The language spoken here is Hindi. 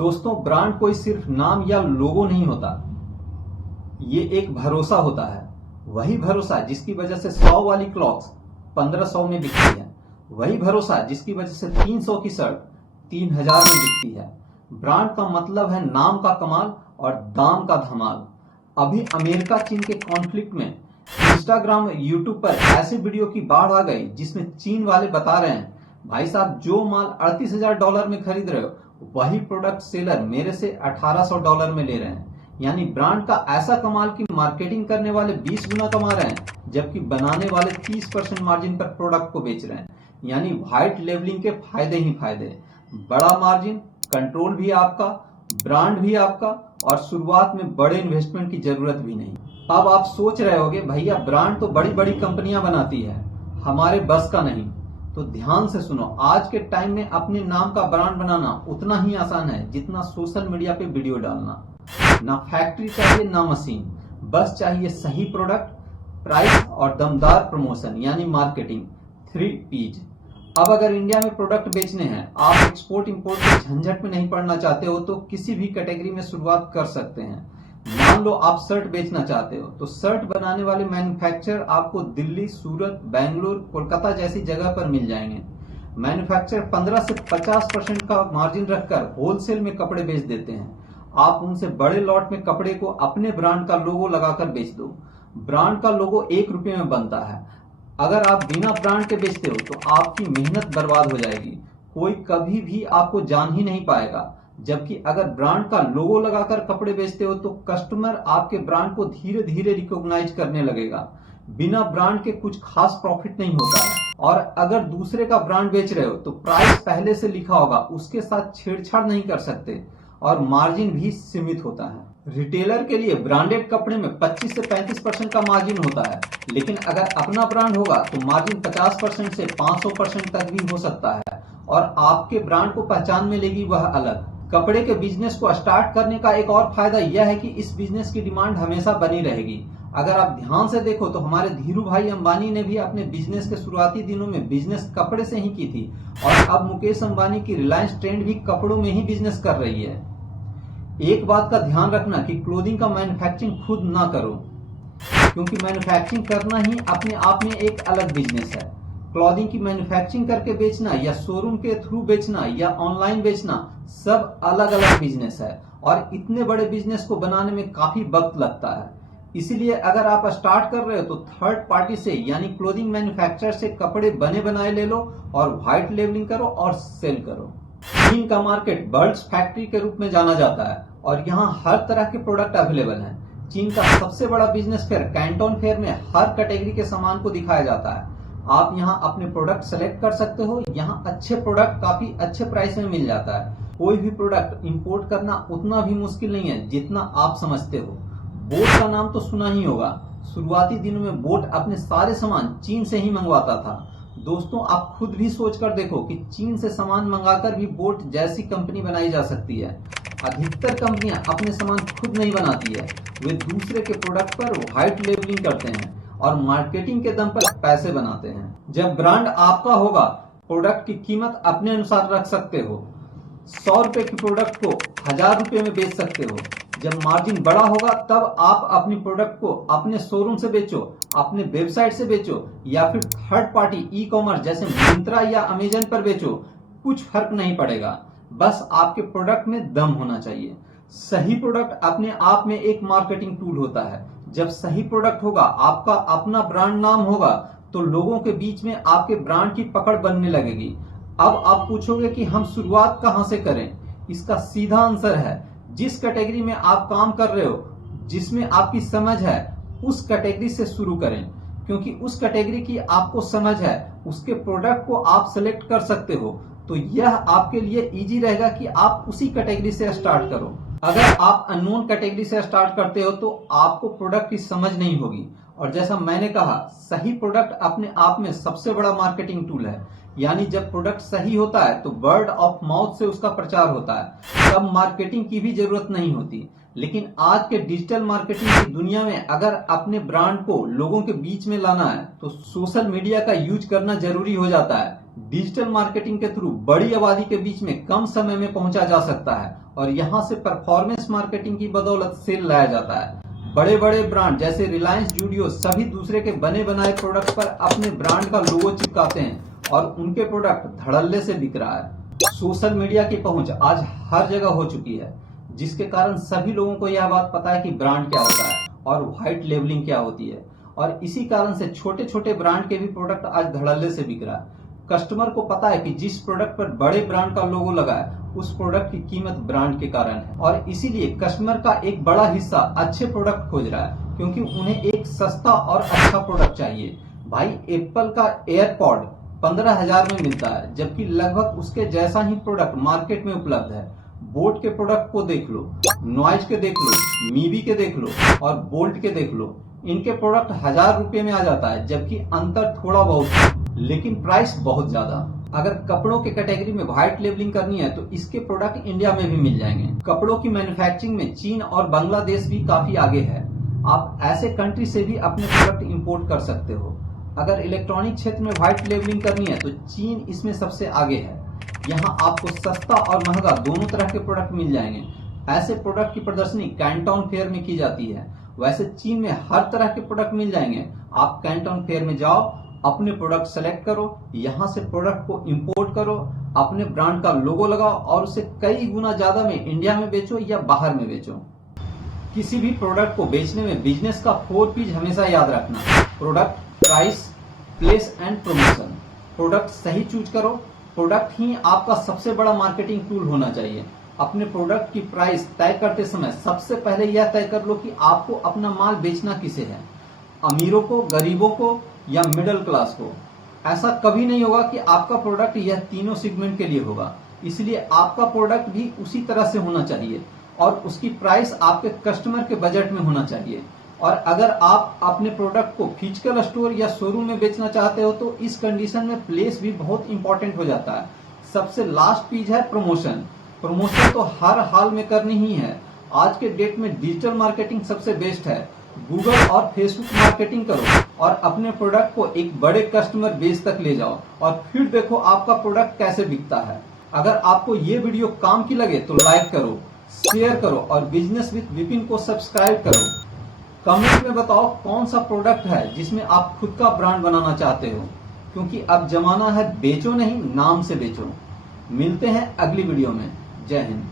दोस्तों, ब्रांड कोई सिर्फ नाम या लोगो नहीं होता, ये एक भरोसा होता है। वही भरोसा जिसकी वजह से 100 वाली क्लॉक्स 1500 में बिकती है, वही भरोसा जिसकी वजह से 300 की शर्ट 3000 में बिकती है। ब्रांड का मतलब है नाम का कमाल और दाम का धमाल। अभी अमेरिका चीन के कॉन्फ्लिक्ट में इंस्टाग्राम यूट्यूब पर ऐसे वीडियो की बाढ़ आ गई जिसमें चीन वाले बता रहे हैं, भाई साहब जो माल $38,000 में खरीद रहे हो वही प्रोडक्ट सेलर मेरे से $1800 में ले रहे हैं। यानी ब्रांड का ऐसा कमाल की मार्केटिंग करने वाले 20 गुना कमा रहे हैं, जबकि बनाने वाले 30% मार्जिन पर प्रोडक्ट को बेच रहे हैं। यानी व्हाइट लेबलिंग के फायदे ही फायदे, बड़ा मार्जिन, कंट्रोल भी आपका, ब्रांड भी आपका, और शुरुआत में बड़े इन्वेस्टमेंट की जरूरत भी नहीं। अब आप सोच रहे होंगे, भैया ब्रांड तो बड़ी बड़ी कंपनियां बनाती है, हमारे बस का नहीं। तो ध्यान से सुनो, आज के टाइम में अपने नाम का ब्रांड बनाना उतना ही आसान है जितना सोशल मीडिया पे वीडियो डालना। ना फैक्ट्री चाहिए ना मशीन, बस चाहिए सही प्रोडक्ट, प्राइस और दमदार प्रमोशन यानी मार्केटिंग। 3 P's। अब अगर इंडिया में प्रोडक्ट बेचने हैं, आप एक्सपोर्ट इंपोर्ट के झंझट में नहीं पड़ना चाहते हो तो किसी भी कैटेगरी में शुरुआत कर सकते हैं। मान लो आप शर्ट बेचना चाहते हो तो शर्ट बनाने वाले मैन्युफैक्चरर आपको दिल्ली, सूरत, बेंगलुरु, कोलकाता जैसी जगह पर मिल जाएंगे। मैन्युफैक्चरर 15 से 50% का मार्जिन रखकर होलसेल में कपड़े बेच देते हैं। आप उनसे बड़े लॉट में कपड़े को अपने ब्रांड का लोगो लगाकर बेच दो। ब्रांड का लोगो ₹1 में बनता है। अगर आप बिना ब्रांड के बेचते हो तो आपकी मेहनत बर्बाद हो जाएगी, कोई कभी भी आपको जान ही नहीं पाएगा। जबकि अगर ब्रांड का लोगो लगाकर कपड़े बेचते हो तो कस्टमर आपके ब्रांड को धीरे धीरे रिकॉग्नाइज करने लगेगा। बिना ब्रांड के कुछ खास प्रॉफिट नहीं होता है। और अगर दूसरे का ब्रांड बेच रहे हो तो प्राइस पहले से लिखा होगा, उसके साथ छेड़छाड़ नहीं कर सकते, और मार्जिन भी सीमित होता है। रिटेलर के लिए ब्रांडेड कपड़े में 25 से 35% का मार्जिन होता है, लेकिन अगर अपना ब्रांड होगा तो मार्जिन 50% से 500% तक भी हो सकता है, और आपके ब्रांड को पहचान मिलेगी वह अलग। कपड़े के बिजनेस को स्टार्ट करने का एक और फायदा यह है कि इस बिजनेस की डिमांड हमेशा बनी रहेगी। अगर आप ध्यान से देखो तो हमारे धीरू भाई अंबानी ने भी अपने बिजनेस के शुरुआती दिनों में बिजनेस कपड़े से ही की थी, और अब मुकेश अंबानी की रिलायंस ट्रेंड भी कपड़ों में ही बिजनेस कर रही है। एक बात का ध्यान रखना कि क्लोथिंग का मैन्युफैक्चरिंग खुद ना करो, क्योंकि मैन्युफैक्चरिंग करना ही अपने आप में एक अलग बिजनेस है। क्लॉथिंग की मैन्युफैक्चरिंग करके बेचना या शोरूम के थ्रू बेचना या ऑनलाइन बेचना सब अलग अलग बिजनेस है, और इतने बड़े बिजनेस को बनाने में काफी वक्त लगता है। इसीलिए अगर आप स्टार्ट कर रहे हो तो थर्ड पार्टी से यानी क्लोथिंग मैन्युफैक्चरर से कपड़े बने बनाए ले लो और व्हाइट लेबलिंग करो और सेल करो। चीन का मार्केट बर्ड्स फैक्ट्री के रूप में जाना जाता है, और यहाँ हर तरह के प्रोडक्ट अवेलेबल हैं। चीन का सबसे बड़ा बिजनेस फेयर कैंटोन फेयर में हर कैटेगरी के सामान को दिखाया जाता है। आप यहाँ अपने प्रोडक्ट सेलेक्ट कर सकते हो। यहाँ अच्छे प्रोडक्ट काफी अच्छे प्राइस में मिल जाता है। कोई भी प्रोडक्ट इंपोर्ट करना उतना भी मुश्किल नहीं है जितना आप समझते हो। बोट का नाम तो सुना ही होगा। शुरुआती दिनों में बोट अपने सारे सामान चीन से ही मंगवाता था। दोस्तों, आप खुद भी सोच कर देखो कि चीन से सामान मंगाकर भी बोट जैसी कंपनी बनाई जा सकती है। अधिकतर कंपनियां अपने सामान खुद नहीं बनाती है, वे दूसरे के प्रोडक्ट पर व्हाइट लेबलिंग करते हैं और मार्केटिंग के दम पर पैसे बनाते हैं। जब ब्रांड आपका होगा, प्रोडक्ट की कीमत अपने अनुसार रख सकते हो। ₹100 की प्रोडक्ट को ₹1000 में बेच सकते हो। जब मार्जिन बड़ा होगा तब आप अपनी प्रोडक्ट को अपने शोरूम से बेचो, अपने वेबसाइट से बेचो, या फिर थर्ड पार्टी ई कॉमर्स जैसे मिंत्रा या अमेजन पर बेचो, कुछ फर्क नहीं पड़ेगा। बस आपके प्रोडक्ट में दम होना चाहिए। सही प्रोडक्ट अपने आप में एक मार्केटिंग टूल होता है। जब सही प्रोडक्ट होगा, आपका अपना ब्रांड नाम होगा, तो लोगों के बीच में आपके ब्रांड की पकड़ बनने लगेगी। अब आप पूछोगे कि हम शुरुआत कहां से करें? इसका सीधा आंसर है, जिस कैटेगरी में आप काम कर रहे हो, जिसमें आपकी समझ है, उस कैटेगरी से शुरू करें, क्योंकि उस कैटेगरी की आपको समझ है, उसके प्रोडक्ट को आप सेलेक्ट कर सकते हो। तो यह आपके लिए इजी रहेगा कि आप उसी कैटेगरी से स्टार्ट करो। अगर आप अननोन कैटेगरी से स्टार्ट करते हो तो आपको प्रोडक्ट की समझ नहीं होगी, और जैसा मैंने कहा, सही प्रोडक्ट अपने आप में सबसे बड़ा मार्केटिंग टूल है। यानी जब प्रोडक्ट सही होता है तो वर्ड ऑफ माउथ से उसका प्रचार होता है, तब मार्केटिंग की भी जरूरत नहीं होती। लेकिन आज के डिजिटल मार्केटिंग की दुनिया में अगर अपने ब्रांड को लोगों के बीच में लाना है तो सोशल मीडिया का यूज करना जरूरी हो जाता है। डिजिटल मार्केटिंग के थ्रू बड़ी आबादी के बीच में कम समय में पहुंचा जा सकता है और यहां से परफॉर्मेंस मार्केटिंग की बदौलत सेल लाया जाता है। बड़े बड़े ब्रांड जैसे रिलायंस, जूडियो सभी दूसरे के बने बनाए प्रोडक्ट पर अपने ब्रांड का लोगो चिपकाते हैं और उनके प्रोडक्ट धड़ल्ले से बिक रहा है। सोशल मीडिया की पहुंच आज हर जगह हो चुकी है, जिसके कारण सभी लोगों को यह बात पता है कि ब्रांड क्या होता है और व्हाइट लेबलिंग क्या होती है, और इसी कारण से छोटे छोटे ब्रांड के भी प्रोडक्ट आज धड़ल्ले से बिक रहा है। कस्टमर को पता है कि जिस प्रोडक्ट पर बड़े ब्रांड का लोगो लगा है उस प्रोडक्ट की कीमत ब्रांड के कारण है, और इसीलिए कस्टमर का एक बड़ा हिस्सा अच्छे प्रोडक्ट खोज रहा है क्योंकि उन्हें एक सस्ता और अच्छा प्रोडक्ट चाहिए। भाई, एप्पल का एयरपॉड 15,000 में मिलता है, जबकि लगभग उसके जैसा ही प्रोडक्ट मार्केट में उपलब्ध है। बोट के प्रोडक्ट को देख लो, नॉइज के देख लो, मीबी के देख लो और बोल्ट के देख लो। इनके प्रोडक्ट 1,000 रुपए में आ जाता है, जबकि अंतर थोड़ा बहुत है, लेकिन प्राइस बहुत ज्यादा। अगर कपड़ों के कैटेगरी में व्हाइट लेबलिंग करनी है तो इसके प्रोडक्ट इंडिया में भी मिल जाएंगे। कपड़ों की मैन्युफैक्चरिंग में चीन और बांग्लादेश भी काफी आगे है। आप ऐसे कंट्री से भी अपने प्रोडक्ट इंपोर्ट कर सकते हो। अगर इलेक्ट्रॉनिक क्षेत्र में व्हाइट लेबलिंग करनी है तो चीन इसमें सबसे आगे है। यहाँ आपको सस्ता और महंगा दोनों तरह के प्रोडक्ट मिल जाएंगे। ऐसे प्रोडक्ट की प्रदर्शनी कैंटन फेयर में की जाती है। वैसे चीन में हर तरह के प्रोडक्ट मिल जाएंगे। आप कैंटन फेयर में जाओ, अपने प्रोडक्ट सेलेक्ट करो, यहाँ से प्रोडक्ट को इंपोर्ट करो, अपने ब्रांड का लोगो लगाओ और उसे कई गुना ज्यादा में इंडिया में बेचो या बाहर में बेचो। किसी भी प्रोडक्ट को बेचने में बिजनेस का 4 P's हमेशा याद रखना: product, price, place and promotion. Product सही चूज करो। प्रोडक्ट ही आपका सबसे बड़ा मार्केटिंग टूल होना चाहिए। अपने प्रोडक्ट की प्राइस तय करते समय सबसे पहले यह तय कर लो कि आपको अपना माल बेचना किसे है, अमीरों को, गरीबों को या मिडिल क्लास को। ऐसा कभी नहीं होगा कि आपका प्रोडक्ट यह तीनों सेगमेंट के लिए होगा। इसलिए आपका प्रोडक्ट भी उसी तरह से होना चाहिए और उसकी प्राइस आपके कस्टमर के बजट में होना चाहिए। और अगर आप अपने प्रोडक्ट को फिजिकल स्टोर या शोरूम में बेचना चाहते हो तो इस कंडीशन में प्लेस भी बहुत इंपॉर्टेंट हो जाता है। सबसे लास्ट चीज है प्रमोशन। प्रमोशन तो हर हाल में करनी ही है। आज के डेट में डिजिटल मार्केटिंग सबसे बेस्ट है। गूगल और फेसबुक मार्केटिंग करो और अपने प्रोडक्ट को एक बड़े कस्टमर बेस तक ले जाओ और फिर देखो आपका प्रोडक्ट कैसे बिकता है। अगर आपको ये वीडियो काम की लगे तो लाइक करो, शेयर करो और बिजनेस विद विपिन को सब्सक्राइब करो। कमेंट में बताओ कौन सा प्रोडक्ट है जिसमें आप खुद का ब्रांड बनाना चाहते हो, क्योंकि अब जमाना है बेचो नहीं, नाम से बेचो। मिलते हैं अगली वीडियो में। जय हिंद।